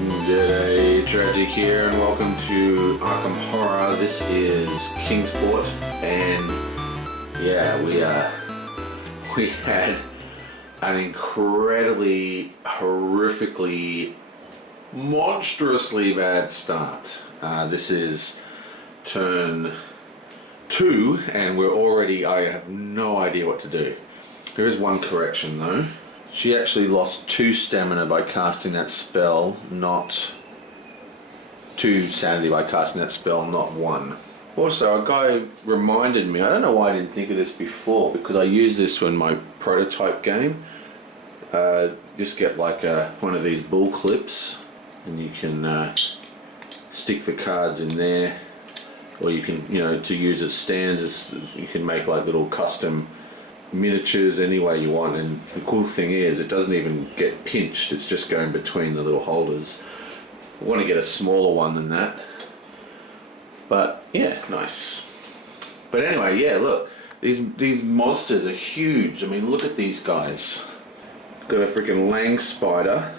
G'day, Tragic here, and welcome to Arkham Horror. This is Kingsport, and yeah, we had an incredibly, horrifically, monstrously bad start. This is turn 2, and I have no idea what to do. There is one correction though. She actually lost 2 stamina by casting that spell, not 2 sanity by casting that spell, not 1. Also, a guy reminded me, I don't know why I didn't think of this before, because I use this in my prototype game. Just get like one of these bull clips, and you can stick the cards in there, or you can, to use as stands, you can make like little custom miniatures any way you want. And the cool thing is it doesn't even get pinched, it's just going between the little holders. I want to get a smaller one than that, but yeah, nice. But anyway, yeah, look, these monsters are huge. I mean, look at these guys. Got a freaking Lang spider.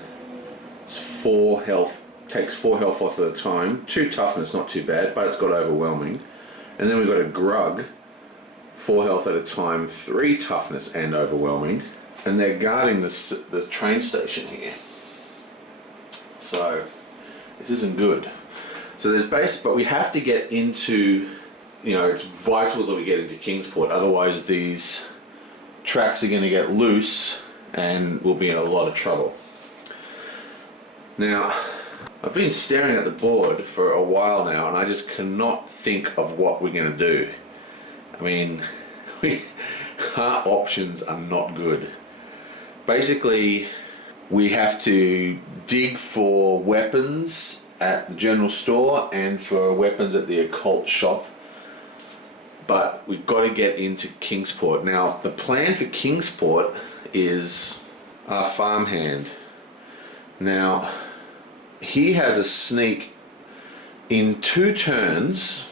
It's 4 health, takes 4 health off at a time. 2 toughness, not too bad, but it's got overwhelming. And then we've got a Grug, 4 health at a time, 3 toughness and overwhelming, and they're guarding the train station here. So this isn't good. So there's but we have to get into, it's vital that we get into Kingsport, otherwise these tracks are going to get loose and we'll be in a lot of trouble. Now, I've been staring at the board for a while now, and I just cannot think of what we're going to do. I mean, our options are not good. Basically, we have to dig for weapons at the general store and for weapons at the occult shop. But we've got to get into Kingsport. Now, the plan for Kingsport is our farmhand. Now, he has a sneak in 2 turns.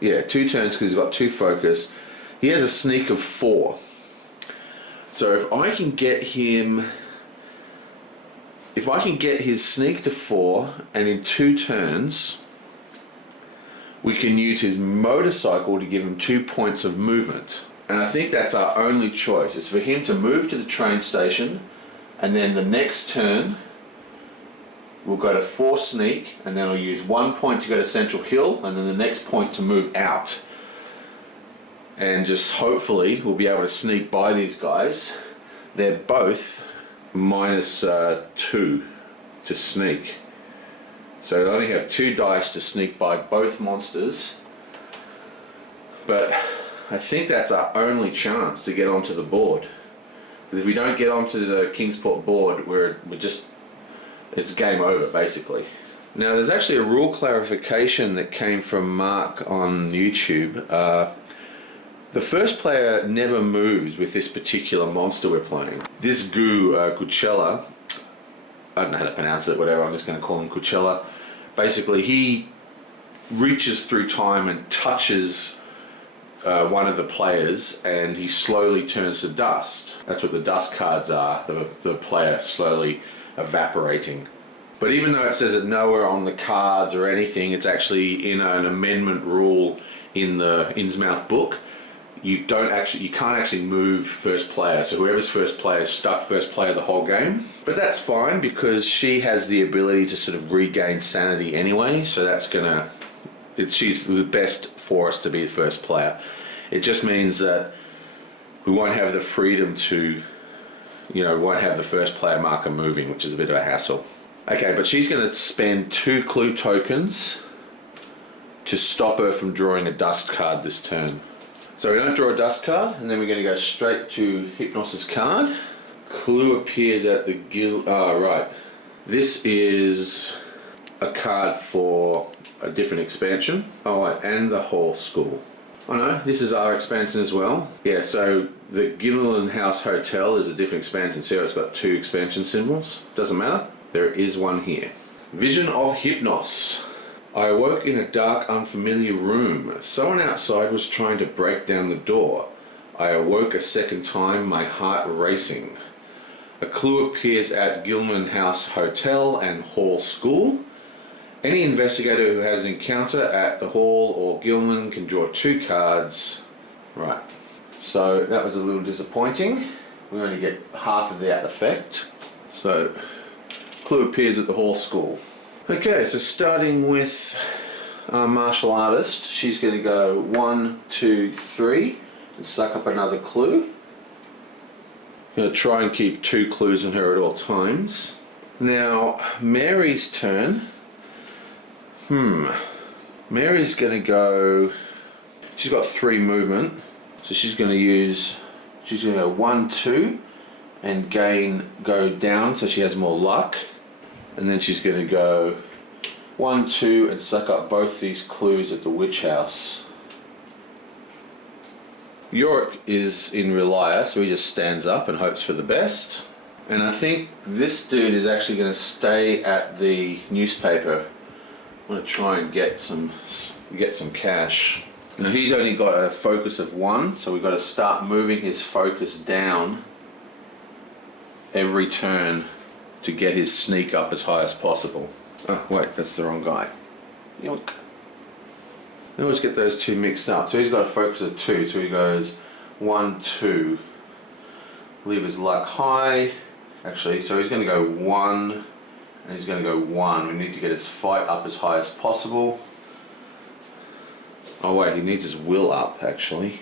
Yeah, 2 turns because he's got 2 focus. He has a sneak of 4. So if I can get his sneak to 4, and in 2 turns, we can use his motorcycle to give him 2 points of movement. And I think that's our only choice. It's for him to move to the train station, and then the next turn, we'll go to 4 sneak, and then I'll use 1 point to go to Central Hill, and then the next point to move out. And just hopefully we'll be able to sneak by these guys. They're both minus 2 to sneak. So I only have 2 dice to sneak by both monsters. But I think that's our only chance to get onto the board. If we don't get onto the Kingsport board, it's game over, basically. Now, there's actually a rule clarification that came from Mark on YouTube. The first player never moves with this particular monster we're playing. This Cuchella, I don't know how to pronounce it, whatever, I'm just going to call him Cuchella. Basically, he reaches through time and touches one of the players, and he slowly turns to dust. That's what the dust cards are, the player slowly evaporating. But even though it says it nowhere on the cards or anything, it's actually in an amendment rule in the Innsmouth book. You can't actually move first player, so whoever's first player is stuck first player the whole game. But that's fine, because she has the ability to sort of regain sanity anyway, so she's the best for us to be the first player. It just means that we won't have the freedom to, won't have the first player marker moving, which is a bit of a hassle. Okay, but she's going to spend 2 clue tokens to stop her from drawing a dust card this turn. So we don't draw a dust card, and then we're going to go straight to Hypnos's card. Clue appears at the guild. Oh, right. This is a card for a different expansion. Oh, right, and the whole school. Oh no, this is our expansion as well. Yeah, so the Gilliland House Hotel is a different expansion. See how it's got 2 expansion symbols? Doesn't matter. There is one here. Vision of Hypnos. I awoke in a dark, unfamiliar room. Someone outside was trying to break down the door. I awoke a second time, my heart racing. A clue appears at Gilman House Hotel and Hall School. Any investigator who has an encounter at the Hall or Gilman can draw 2 cards. Right, so that was a little disappointing. We only get half of that effect. So, clue appears at the Hall School. Okay, so starting with our martial artist, she's going to go 1, 2, 3 and suck up another clue. Going to try and keep 2 clues in her at all times. Now, Mary's turn. Mary's going to go... She's got 3 movement, so she's going to go 1, 2 and go down so she has more luck. And then she's going to go 1, 2 and suck up both these clues at the witch house. Yorick is in Relia, so he just stands up and hopes for the best. And I think this dude is actually going to stay at the newspaper. I want to try and get some cash. Now he's only got a focus of 1, so we've got to start moving his focus down every turn to get his sneak up as high as possible. Oh wait, that's the wrong guy. Yoink. I always get those 2 mixed up. So he's got a focus of 2, so he goes 1, 2. Leave his luck high. Actually, so he's going to go 1 and he's going to go 1. We need to get his fight up as high as possible. Oh wait, he needs his will up actually.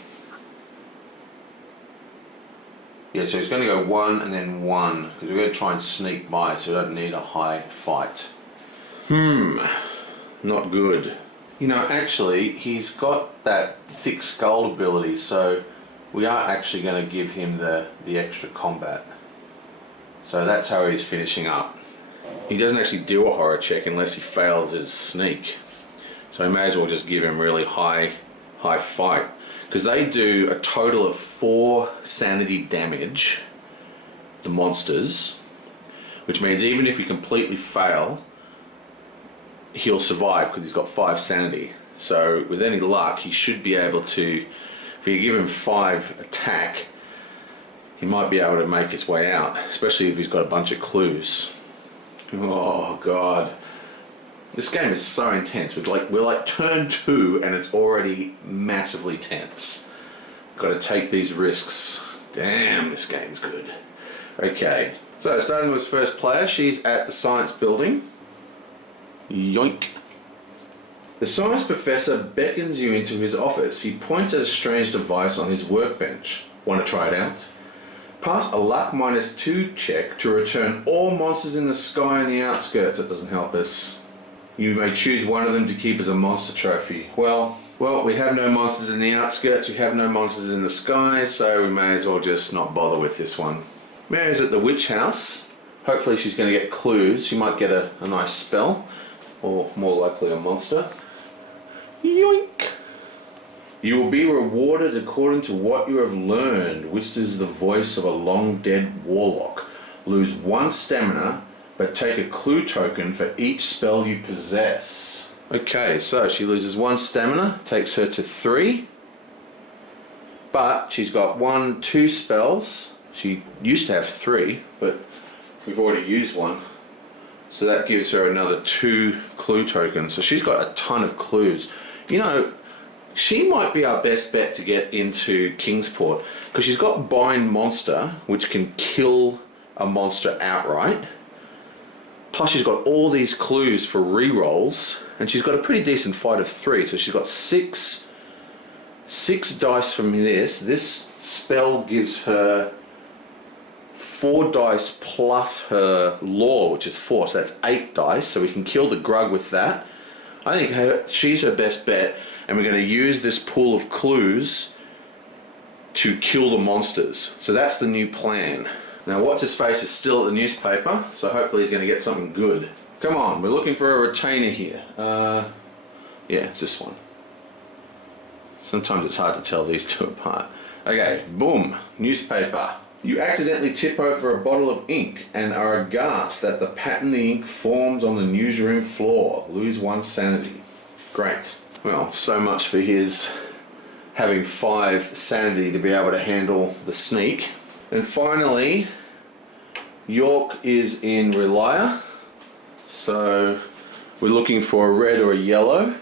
Yeah, so he's going to go 1 and then 1 because we're going to try and sneak by, so we don't need a high fight. Not good. You know, actually, he's got that thick skull ability, so we are actually going to give him the extra combat. So that's how he's finishing up. He doesn't actually do a horror check unless he fails his sneak. So we may as well just give him really high fight. Because they do a total of 4 sanity damage, the monsters, which means even if we completely fail, he'll survive because he's got 5 sanity. So with any luck, he should be able to, if you give him 5 attack, he might be able to make his way out, especially if he's got a bunch of clues. Oh god. This game is so intense. We're like turn 2 and it's already massively tense. Got to take these risks. Damn, this game's good. Okay, so starting with first player, she's at the science building. Yoink. The science professor beckons you into his office. He points at a strange device on his workbench. Want to try it out? Pass a luck -2 check to return all monsters in the sky and the outskirts. That doesn't help us. You may choose one of them to keep as a monster trophy. Well, we have no monsters in the outskirts, we have no monsters in the sky, so we may as well just not bother with this one. Mary's at the witch house. Hopefully she's going to get clues. She might get a nice spell, or more likely a monster. Yoink! You will be rewarded according to what you have learned, which is the voice of a long-dead warlock. Lose 1 stamina, but take a clue token for each spell you possess. Okay, so she loses 1 stamina, takes her to 3. But she's got 1, 2 spells. She used to have 3, but we've already used 1. So that gives her another 2 clue tokens. So she's got a ton of clues. You know, she might be our best bet to get into Kingsport, because she's got Bind Monster, which can kill a monster outright. Plus she's got all these clues for re-rolls, and she's got a pretty decent fight of 3, so she's got 6 dice from this. This spell gives her 4 dice plus her lore, which is 4, so that's 8 dice, so we can kill the grug with that. I think she's her best bet, and we're going to use this pool of clues to kill the monsters. So that's the new plan. Now what's-his-face is still at the newspaper, so hopefully he's going to get something good. Come on, we're looking for a retainer here. Yeah, it's this one. Sometimes it's hard to tell these 2 apart. Okay, boom, newspaper. You accidentally tip over a bottle of ink and are aghast at the pattern the ink forms on the newsroom floor. Lose 1 sanity. Great. Well, so much for his having 5 sanity to be able to handle the sneak. And finally, York is in Relier, so we're looking for a red or a yellow.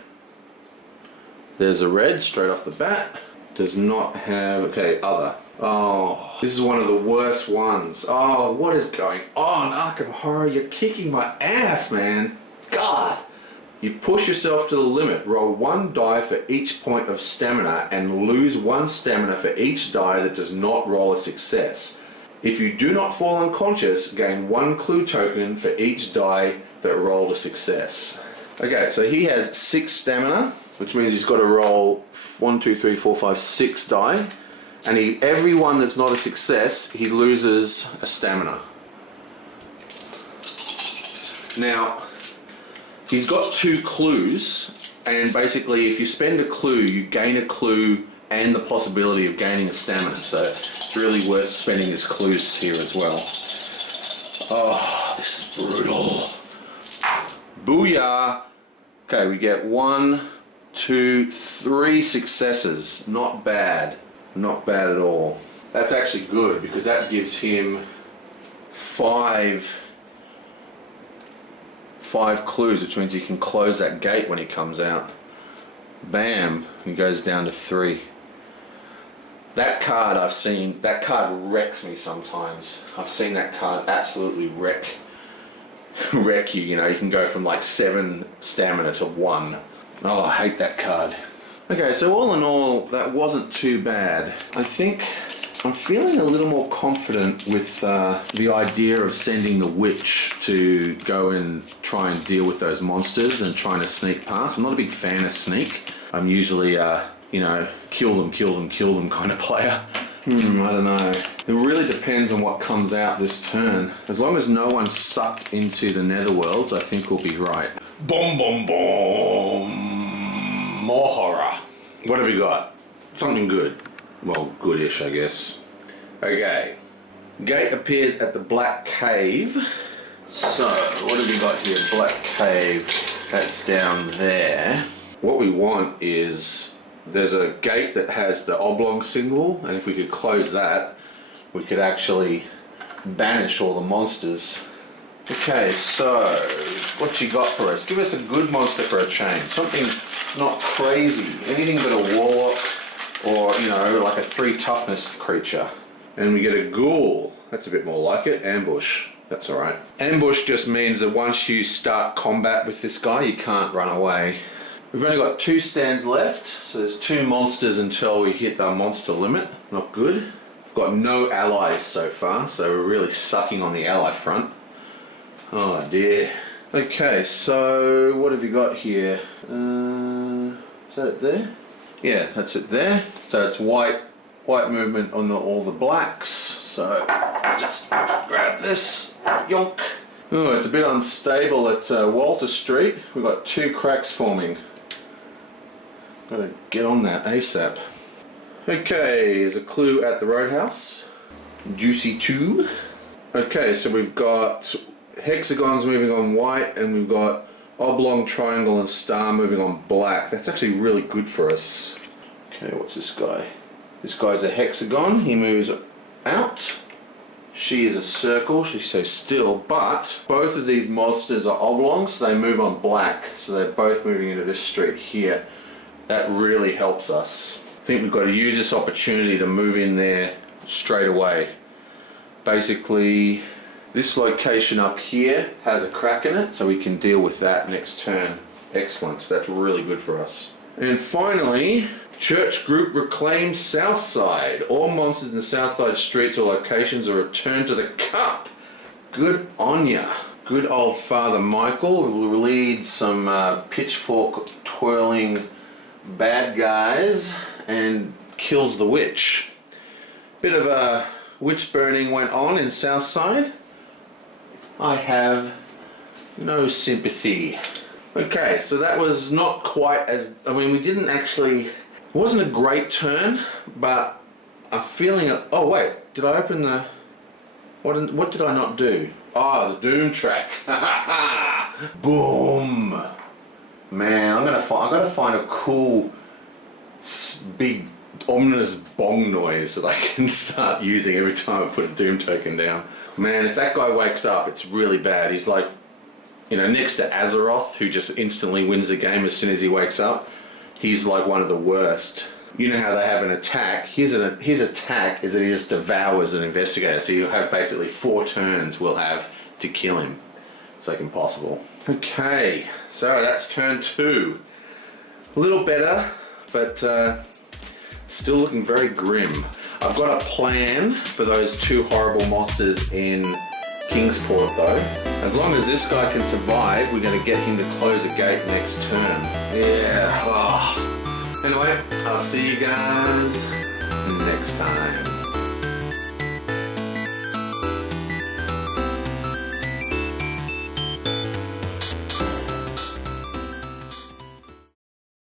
There's a red straight off the bat. Does not have, okay, other. Oh, this is one of the worst ones. Oh, what is going on? Arkham Horror, you're kicking my ass, man. God. You push yourself to the limit. Roll 1 die for each point of stamina and lose 1 stamina for each die that does not roll a success. If you do not fall unconscious, gain 1 clue token for each die that rolled a success. Okay, so he has 6 stamina, which means he's got to roll 1, 2, 3, 4, 5, 6 die. And every one that's not a success, he loses a stamina. Now, he's got 2 clues, and basically if you spend a clue, you gain a clue and the possibility of gaining a stamina. So it's really worth spending his clues here as well. Oh, this is brutal. Booyah! Okay, we get 1, 2, 3 successes. Not bad. Not bad at all. That's actually good because that gives him 5 clues, which means he can close that gate when he comes out. Bam, he goes down to 3. That card I've seen, that card wrecks me sometimes. I've seen that card absolutely wreck you, you know, you can go from like 7 stamina to 1. Oh, I hate that card. Okay, so all in all, that wasn't too bad. I think I'm feeling a little more confident with the idea of sending the witch to go and try and deal with those monsters and trying to sneak past. I'm not a big fan of sneak. I'm usually, you know, kill them kind of player. I don't know. It really depends on what comes out this turn. As long as no one's sucked into the netherworlds, I think we'll be right. Boom, boom, boom. More horror. What have we got? Something good. Well, goodish, I guess. Okay. Gate appears at the Black Cave. So, what have we got here? Black Cave. That's down there. What we want is, there's a gate that has the oblong symbol, and if we could close that, we could actually banish all the monsters. Okay, so what you got for us? Give us a good monster for a change. Something not crazy. Anything but a warlock or, you know, like a 3 toughness creature. And we get a ghoul. That's a bit more like it. Ambush. That's alright. Ambush just means that once you start combat with this guy, you can't run away. We've only got 2 stands left, so there's 2 monsters until we hit the monster limit. Not good. We've got no allies so far, so we're really sucking on the ally front. Oh dear. Okay, so what have you got here? Is that it there? Yeah, that's it there. So it's white movement on all the blacks. So just grab this, yonk. Oh, it's a bit unstable at Walter Street. We've got 2 cracks forming. Gotta get on that ASAP. Okay, there's a clue at the Roadhouse. Juicy 2. Okay, so we've got hexagons moving on white, and we've got oblong, triangle, and star moving on black. That's actually really good for us. Okay, what's this guy? This guy's a hexagon. He moves out. She is a circle. She stays still, but both of these monsters are oblongs, so they move on black. So they're both moving into this street here. That really helps us. I think we've got to use this opportunity to move in there straight away. Basically, this location up here has a crack in it, so we can deal with that next turn. Excellent, that's really good for us. And finally, Church Group reclaims Southside. All monsters in the Southside streets or locations are returned to the cup. Good on ya. Good old Father Michael will lead some pitchfork twirling bad guys and kills the witch. Bit of a witch burning went on in Southside. I have no sympathy. Okay, so that was not quite as, I mean, we didn't actually, it wasn't a great turn, but I'm feeling it. Oh wait, did I open the, what did I not do? Oh, the Doom track. Boom. Man, I gotta find a cool, big, ominous bong noise that I can start using every time I put a Doom token down. Man, if that guy wakes up, it's really bad. He's like, next to Azeroth, who just instantly wins the game as soon as he wakes up. He's like one of the worst. You know how they have an attack? His attack is that he just devours an investigator. So you have basically 4 turns we'll have to kill him. It's like impossible. Okay, so that's turn 2. A little better, but still looking very grim. I've got a plan for those 2 horrible monsters in Kingsport though. As long as this guy can survive, we're going to get him to close a gate next turn. Yeah. Oh. Anyway, I'll see you guys next time.